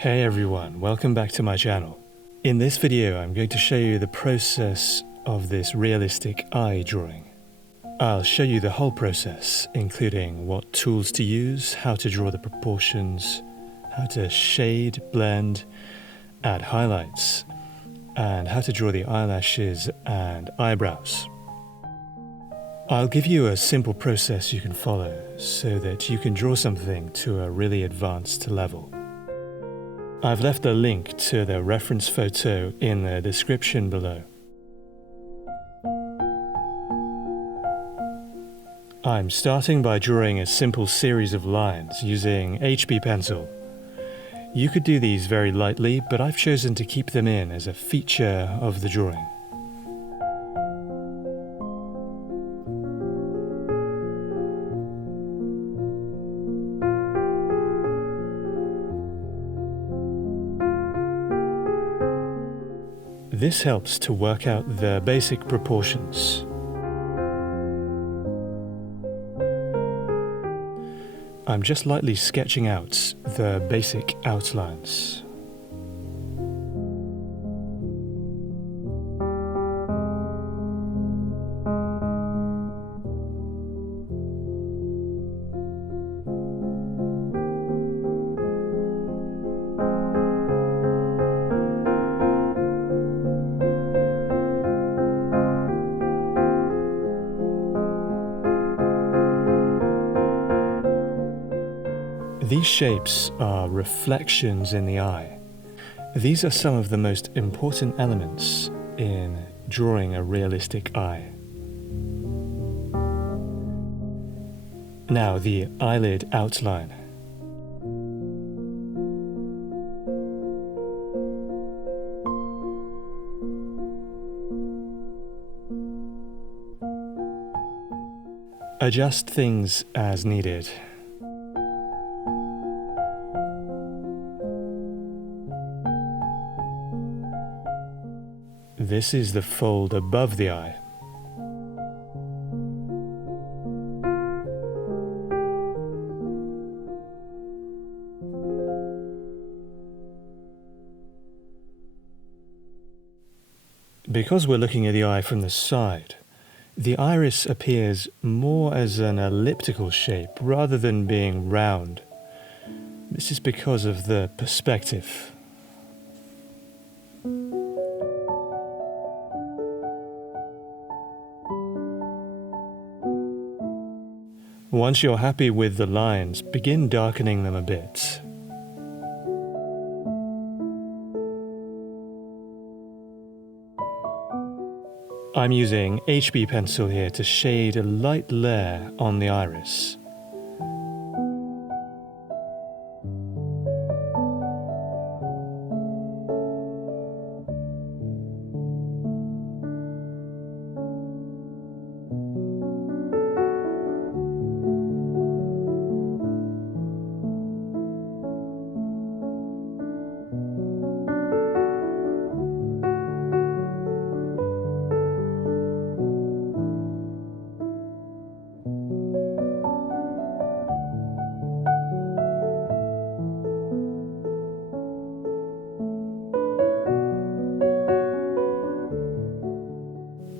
Hey everyone, welcome back to my channel. In this video I'm going to show you the process of this realistic eye drawing. I'll show you the whole process, including what tools to use, how to draw the proportions, how to shade, blend, add highlights, and how to draw the eyelashes and eyebrows. I'll give you a simple process you can follow so that you can draw something to a really advanced level. I've left a link to the reference photo in the description below. I'm starting by drawing a simple series of lines using HB pencil. You could do these very lightly, but I've chosen to keep them in as a feature of the drawing. This helps to work out the basic proportions. I'm just lightly sketching out the basic outlines. These shapes are reflections in the eye. These are some of the most important elements in drawing a realistic eye. Now the eyelid outline. Adjust things as needed. This is the fold above the eye. Because we're looking at the eye from the side, the iris appears more as an elliptical shape rather than being round. This is because of the perspective. Once you're happy with the lines, begin darkening them a bit. I'm using HB pencil here to shade a light layer on the iris.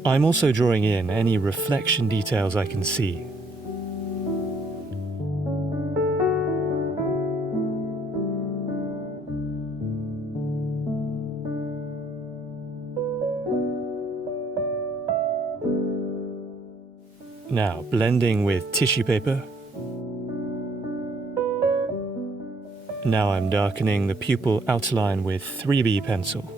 I'm also drawing in any reflection details I can see. Now, blending with tissue paper. Now I'm darkening the pupil outline with 3B pencil.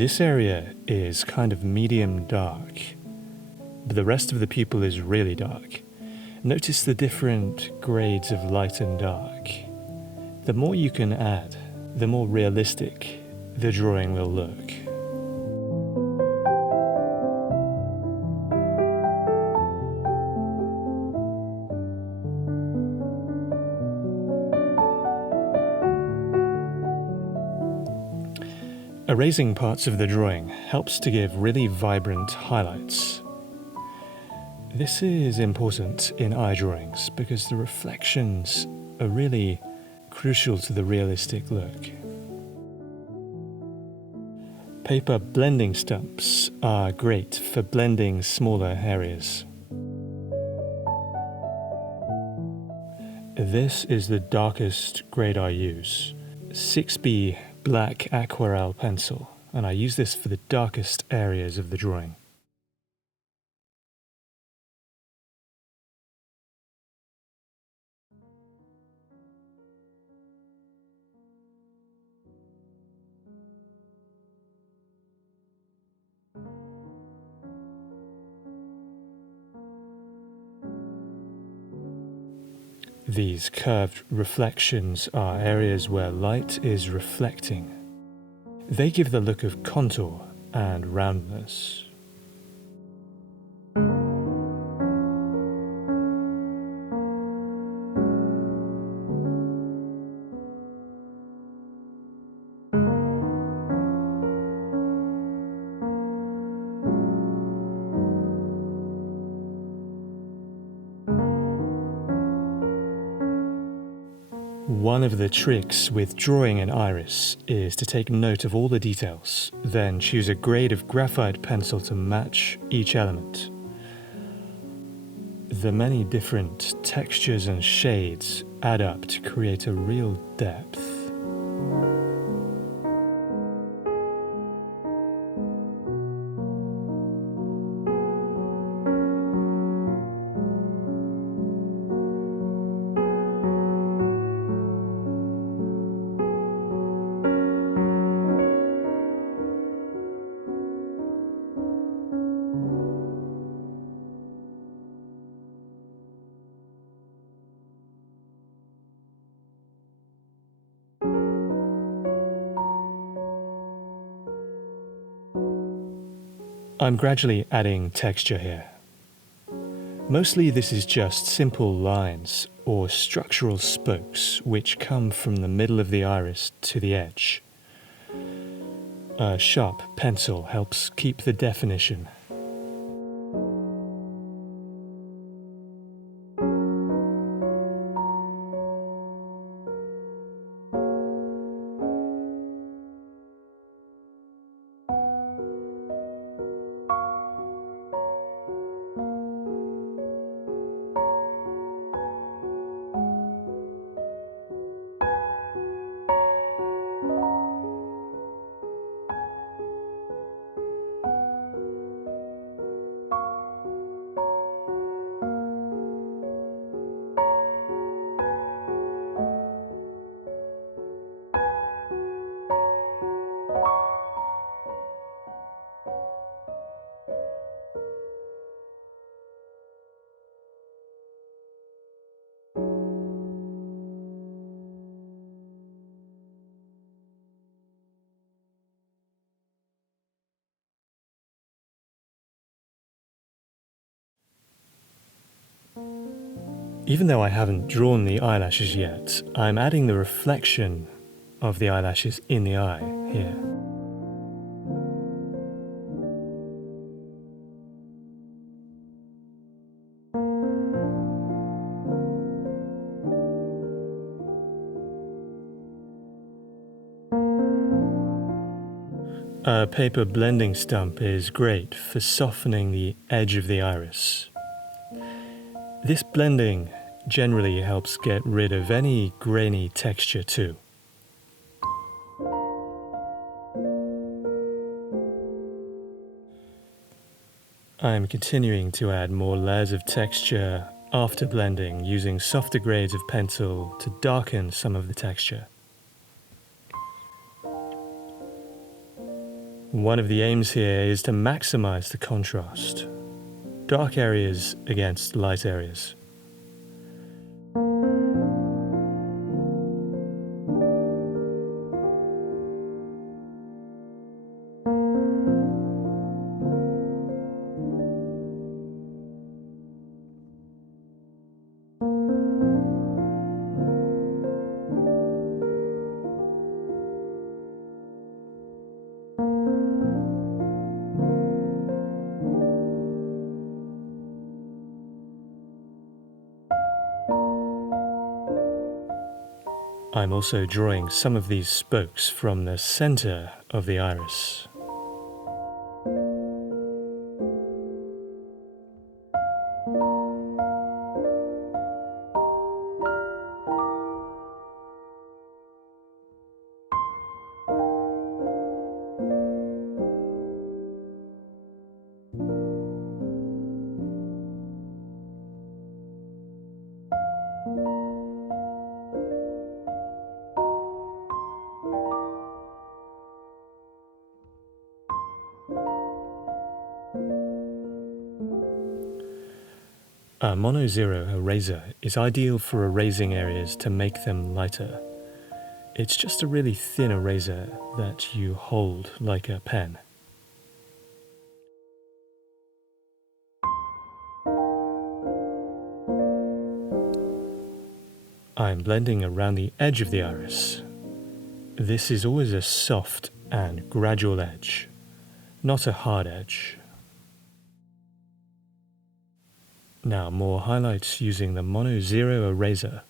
This area is kind of medium dark, but the rest of the pupil is really dark. Notice the different grades of light and dark. The more you can add, the more realistic the drawing will look. Erasing parts of the drawing helps to give really vibrant highlights. This is important in eye drawings because the reflections are really crucial to the realistic look. Paper blending stumps are great for blending smaller areas. This is the darkest grade I use, 6B black aquarelle pencil, and I use this for the darkest areas of the drawing. These curved reflections are areas where light is reflecting. They give the look of contour and roundness. One of the tricks with drawing an iris is to take note of all the details, then choose a grade of graphite pencil to match each element. The many different textures and shades add up to create a real depth. I'm gradually adding texture here. Mostly this is just simple lines or structural spokes which come from the middle of the iris to the edge. A sharp pencil helps keep the definition. Even though I haven't drawn the eyelashes yet, I'm adding the reflection of the eyelashes in the eye here. A paper blending stump is great for softening the edge of the iris. This blending generally helps get rid of any grainy texture too. I'm continuing to add more layers of texture after blending, using softer grades of pencil to darken some of the texture. One of the aims here is to maximize the contrast. Dark areas against light areas. I'm also drawing some of these spokes from the center of the iris. A mono zero eraser is ideal for erasing areas to make them lighter. It's just a really thin eraser that you hold like a pen. I'm blending around the edge of the iris. This is always a soft and gradual edge, not a hard edge. Now more highlights using the mono zero eraser.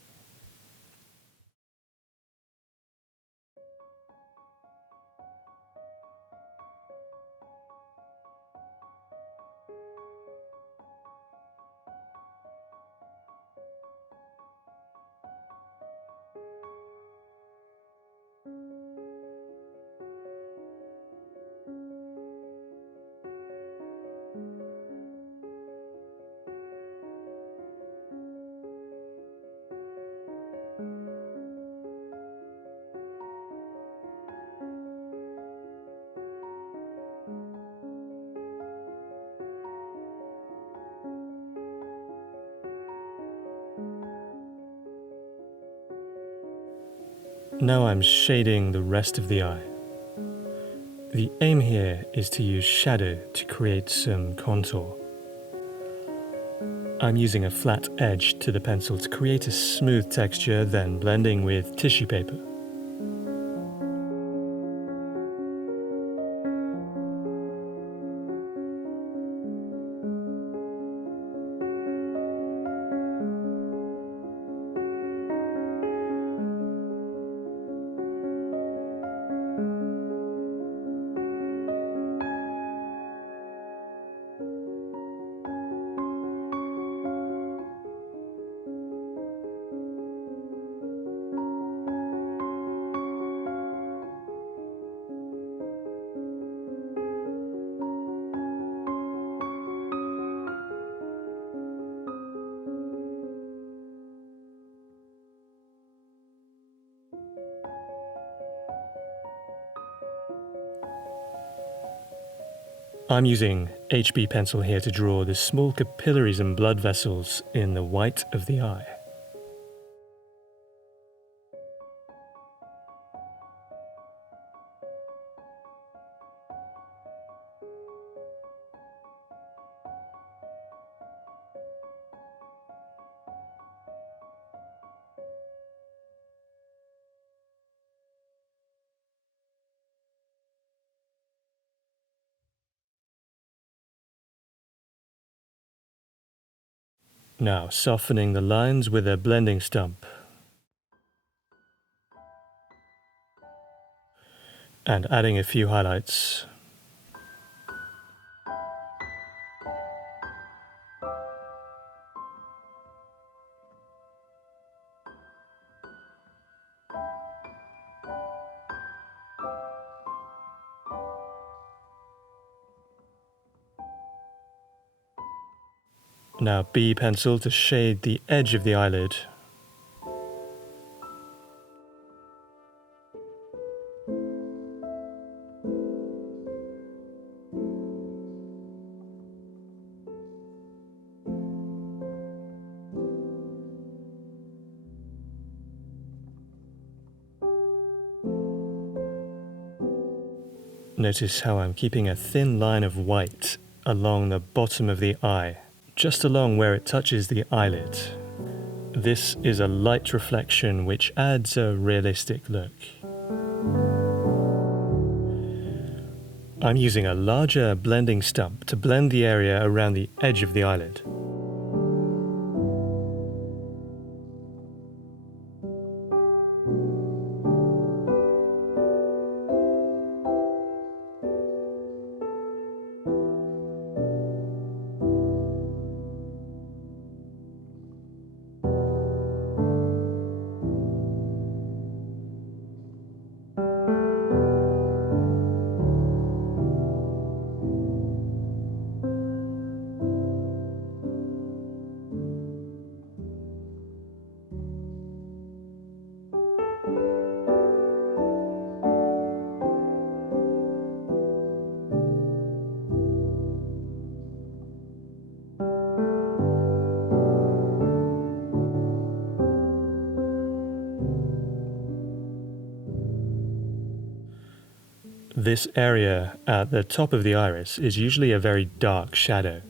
Now I'm shading the rest of the eye. The aim here is to use shadow to create some contour. I'm using a flat edge to the pencil to create a smooth texture, then blending with tissue paper. I'm using HB pencil here to draw the small capillaries and blood vessels in the white of the eye. Now softening the lines with a blending stump. And adding a few highlights. Now B pencil to shade the edge of the eyelid. Notice how I'm keeping a thin line of white along the bottom of the eye, just along where it touches the eyelid. This is a light reflection which adds a realistic look. I'm using a larger blending stump to blend the area around the edge of the eyelid. This area at the top of the iris is usually a very dark shadow.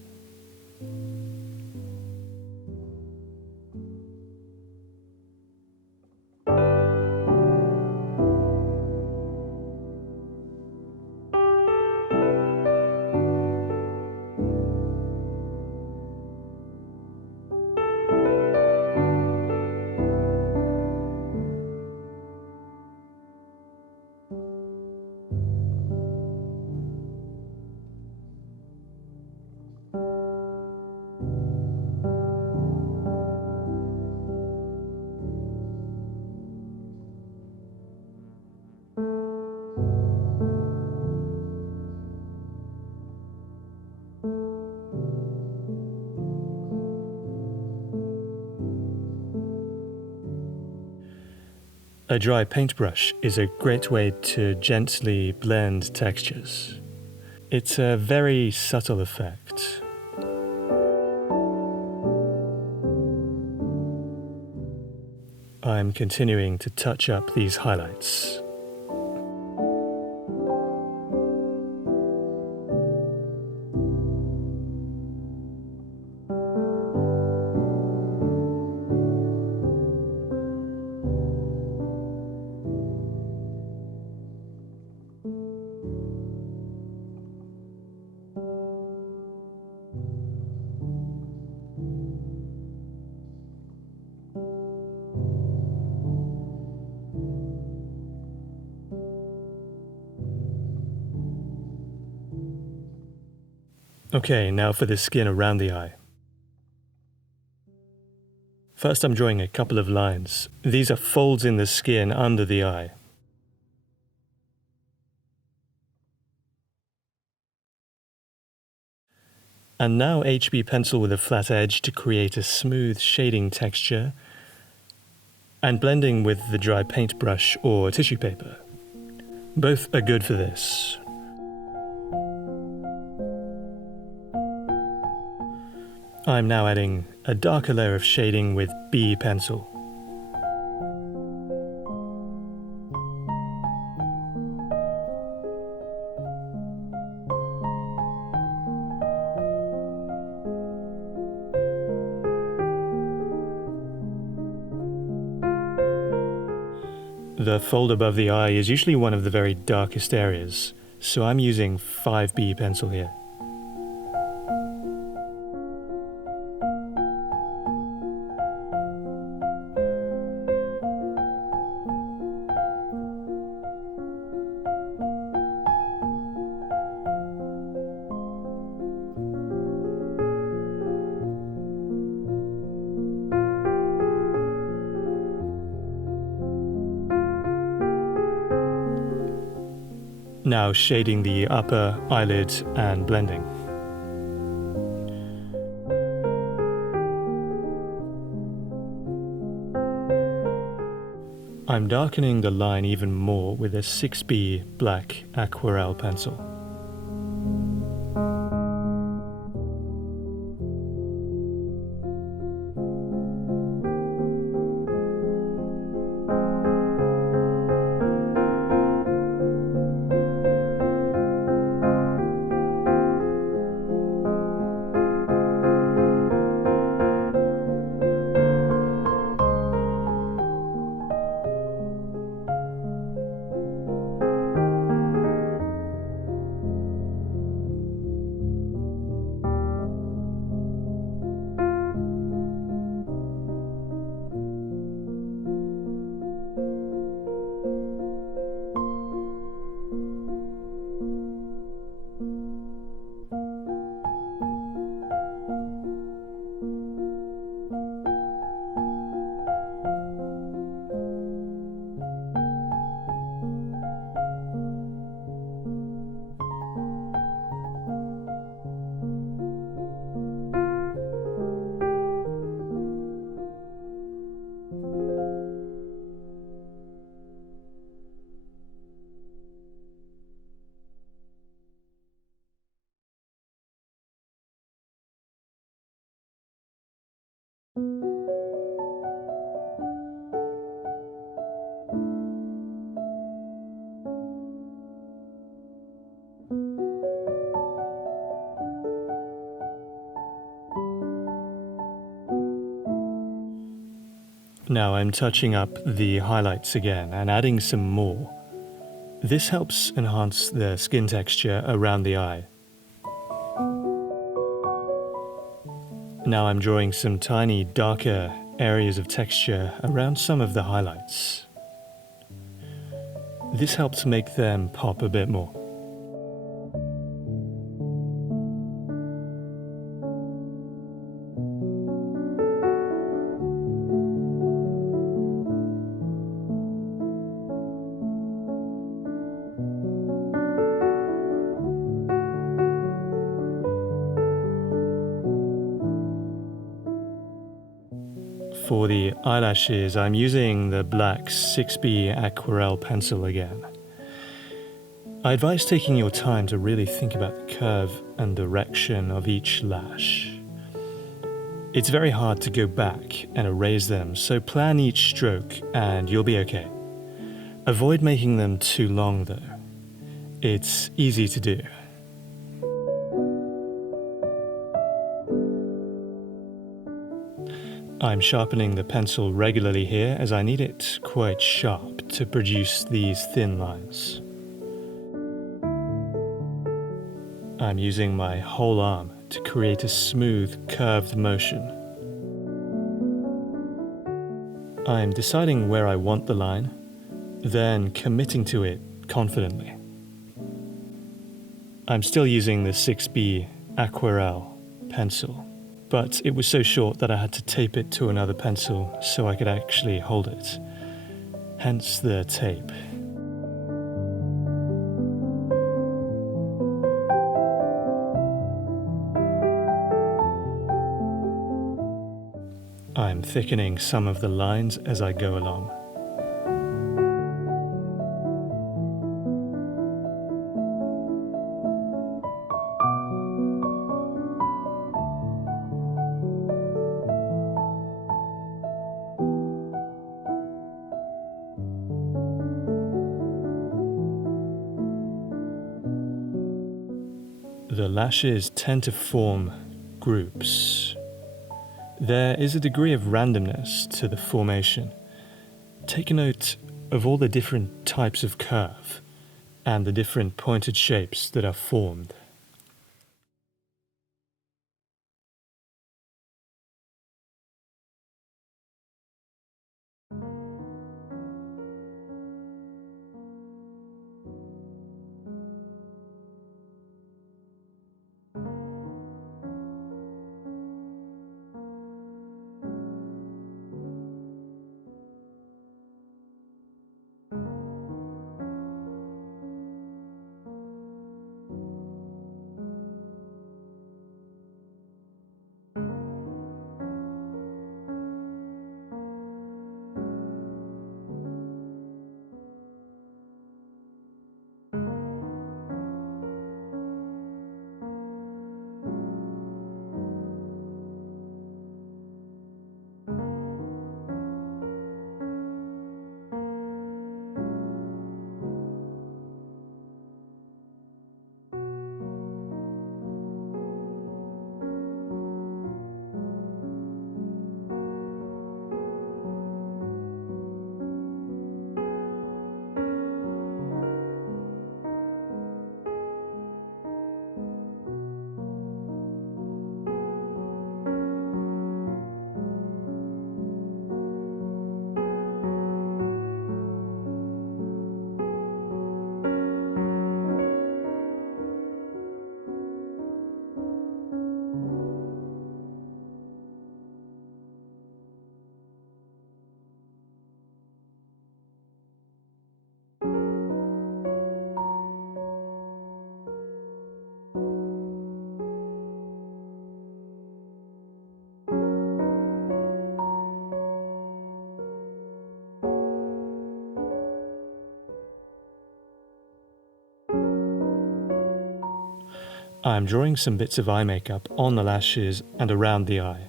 A dry paintbrush is a great way to gently blend textures. It's a very subtle effect. I'm continuing to touch up these highlights. Okay, now for the skin around the eye. First I'm drawing a couple of lines. These are folds in the skin under the eye. And now HB pencil with a flat edge to create a smooth shading texture, and blending with the dry paintbrush or tissue paper. Both are good for this. I'm now adding a darker layer of shading with B pencil. The fold above the eye is usually one of the very darkest areas, so I'm using 5B pencil here. Now shading the upper eyelid and blending. I'm darkening the line even more with a 6B black aquarelle pencil. Now I'm touching up the highlights again and adding some more. This helps enhance the skin texture around the eye. Now I'm drawing some tiny, darker areas of texture around some of the highlights. This helps make them pop a bit more. For the eyelashes, I'm using the black 6B aquarelle pencil again. I advise taking your time to really think about the curve and direction of each lash. It's very hard to go back and erase them, so plan each stroke and you'll be okay. Avoid making them too long though. It's easy to do. I'm sharpening the pencil regularly here as I need it quite sharp to produce these thin lines. I'm using my whole arm to create a smooth, curved motion. I'm deciding where I want the line, then committing to it confidently. I'm still using the 6B aquarelle pencil, but it was so short that I had to tape it to another pencil so I could actually hold it. Hence the tape. I'm thickening some of the lines as I go along. The lashes tend to form groups. There is a degree of randomness to the formation. Take note of all the different types of curve and the different pointed shapes that are formed. I'm drawing some bits of eye makeup on the lashes and around the eye.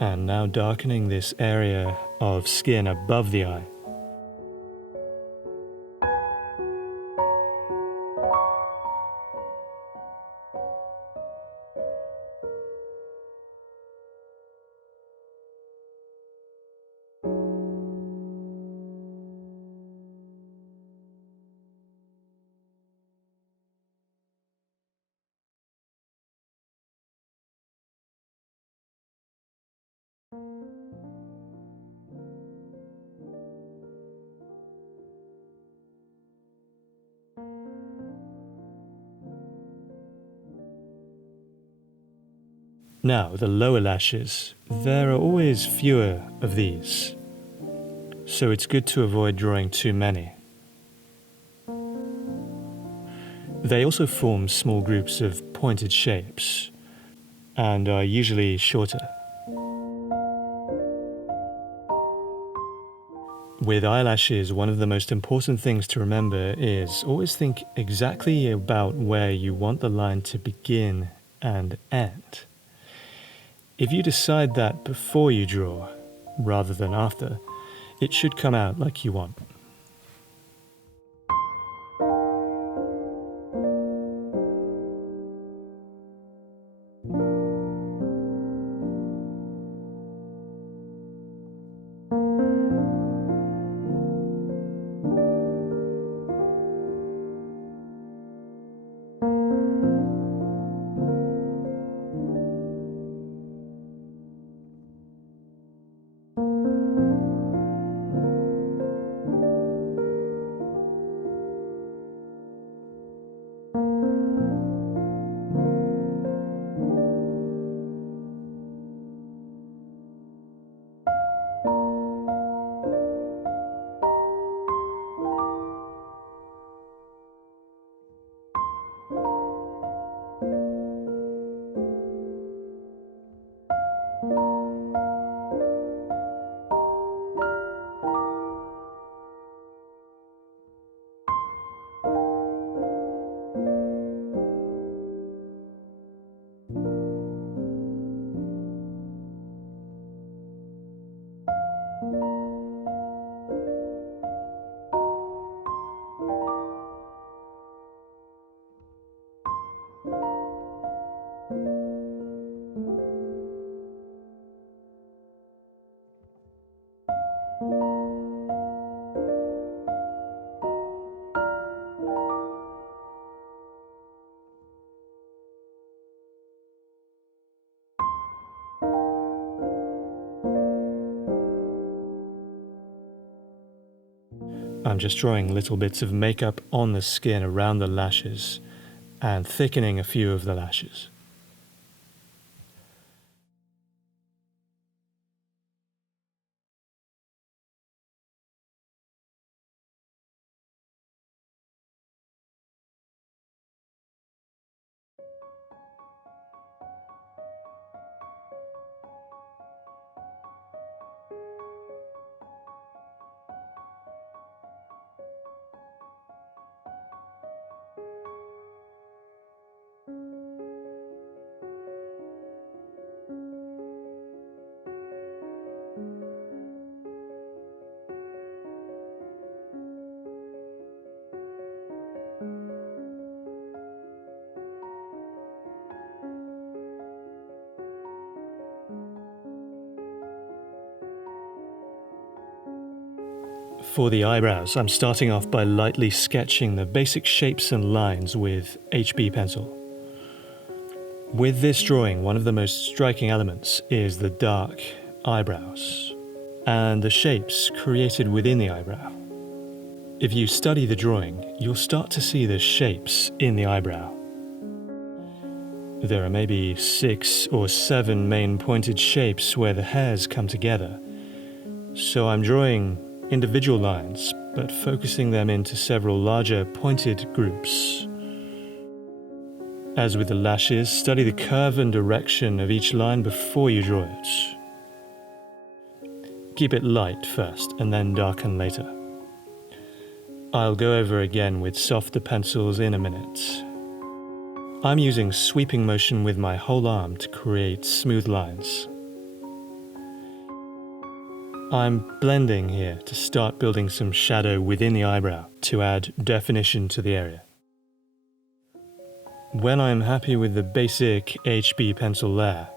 And now darkening this area of skin above the eye. Now, the lower lashes. There are always fewer of these, so it's good to avoid drawing too many. They also form small groups of pointed shapes and are usually shorter. With eyelashes, one of the most important things to remember is always think exactly about where you want the line to begin and end. If you decide that before you draw, rather than after, it should come out like you want. I'm just drawing little bits of makeup on the skin around the lashes and thickening a few of the lashes. For the eyebrows, I'm starting off by lightly sketching the basic shapes and lines with HB pencil. With this drawing, one of the most striking elements is the dark eyebrows and the shapes created within the eyebrow. If you study the drawing, you'll start to see the shapes in the eyebrow. There are maybe 6 or 7 main pointed shapes where the hairs come together. So I'm drawing individual lines, but focusing them into several larger pointed groups. As with the lashes, study the curve and direction of each line before you draw it. Keep it light first and then darken later. I'll go over again with softer pencils in a minute. I'm using sweeping motion with my whole arm to create smooth lines. I'm blending here to start building some shadow within the eyebrow to add definition to the area. When I'm happy with the basic HB pencil layer,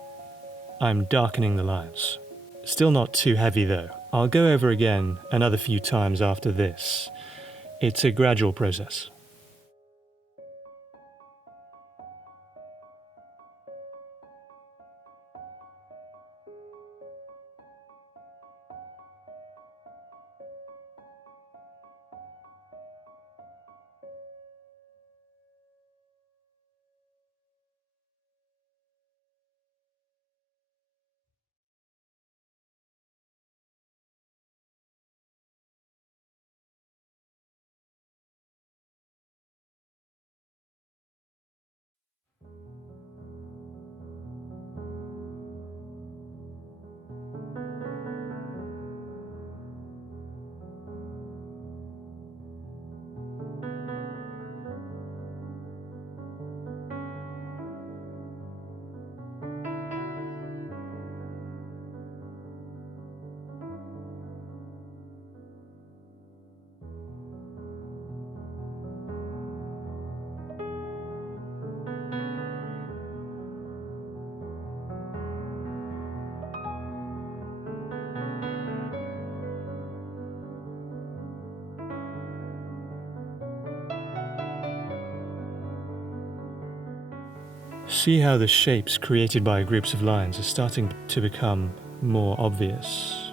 I'm darkening the lines. Still not too heavy though. I'll go over again another few times after this. It's a gradual process. See how the shapes created by groups of lines are starting to become more obvious.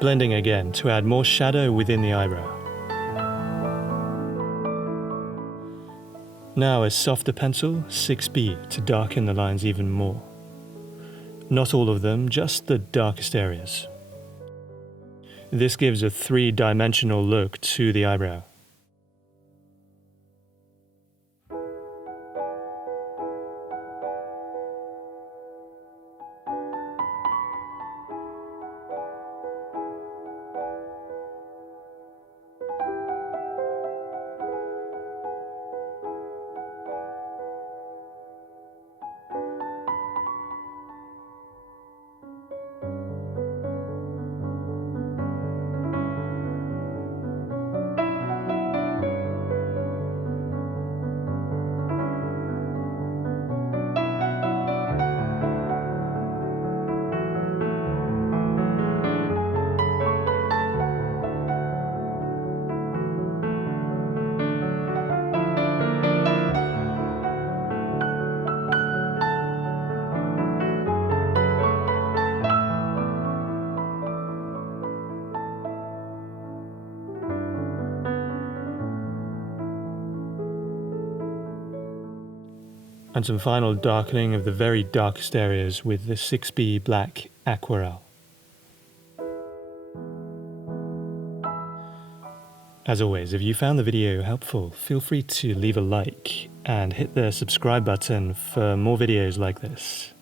Blending again to add more shadow within the eyebrow. Now a softer pencil, 6B, to darken the lines even more. Not all of them, just the darkest areas. This gives a three-dimensional look to the eyebrow. And some final darkening of the very darkest areas with the 6B black aquarelle. As always, if you found the video helpful, feel free to leave a like and hit the subscribe button for more videos like this.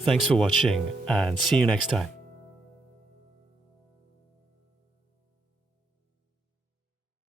Thanks for watching and see you next time.